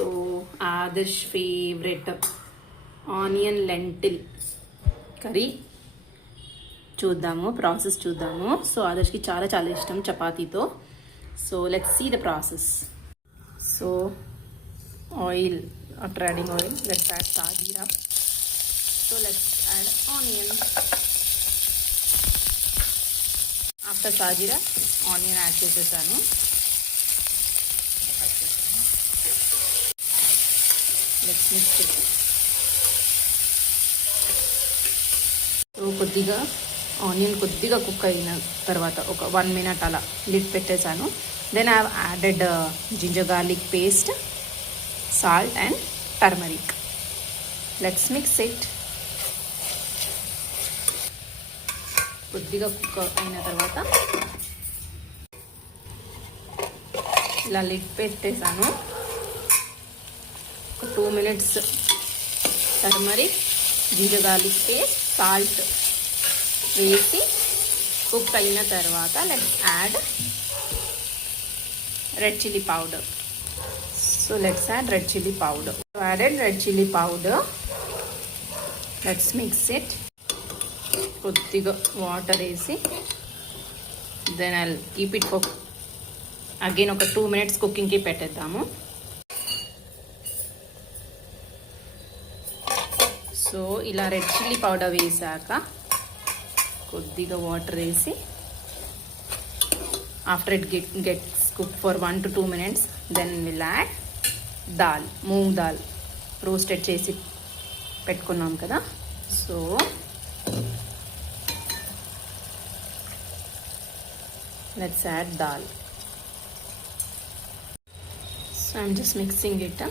సో Adarsh favourite onion lentil curry చూద్దాము, process చూద్దాము. So ఆదర్శ్కి చాలా చాలా ఇష్టం చపాతీతో. So let's see the process. So oil, after adding oil, let's add sajira. So let's add onion. After sajira, onion add చేసేసాను. Let's mix it. So కొద్దిగా onion కొద్దిగా కుక్ అయిన తర్వాత ఒక 1 minute అలా లిడ్ పెట్టేశాను. Then I have added ginger garlic paste, salt and turmeric. Let's mix it. కొద్దిగా cook అయిన తర్వాత ఇలా లిడ్ పెట్టేసాను. ఒక 2 minutes turmeric, ginger garlic paste, salt వేసి కుక్ అయిన తర్వాత let's add red chilli powder. So let's add red chili powder. So added red chili powder. Let's mix it. కొద్దిగా వాటర్ వేసి then I'll keep it for again ఒక 2 minutes కుకింగ్కి పెట్టేద్దాము. So ఇలా red chilli powder వేసాక కొద్దిగా water వేసి after it gets cook for 1 to 2 minutes then will add dal, moong dal roasted చేసి పెట్టుకున్నాం కదా. So let's add dal. So I'm just mixing it.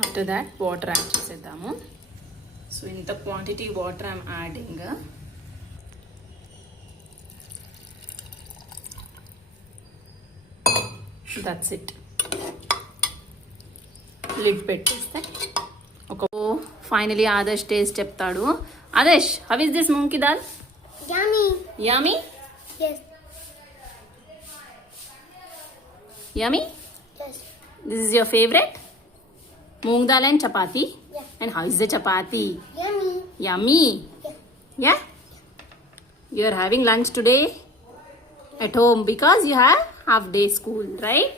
After that water add చేసేద్దాము. సో ఇంత quantity water I'm adding. That's it. Lid పెట్టేస్తే ఒక ఫైనలీ ఆదర్శ్ టేస్ట్ చెప్తాడు. Adarsh, how is this moong కి dal? Yummy. Yummy? Yes. Yummy? Yes. This is your favorite? Moong dal and chapati? Yeah. And how is the chapati? Yummy. Yummy? Yeah. Yeah? You are having lunch today at home because you have half day school, right?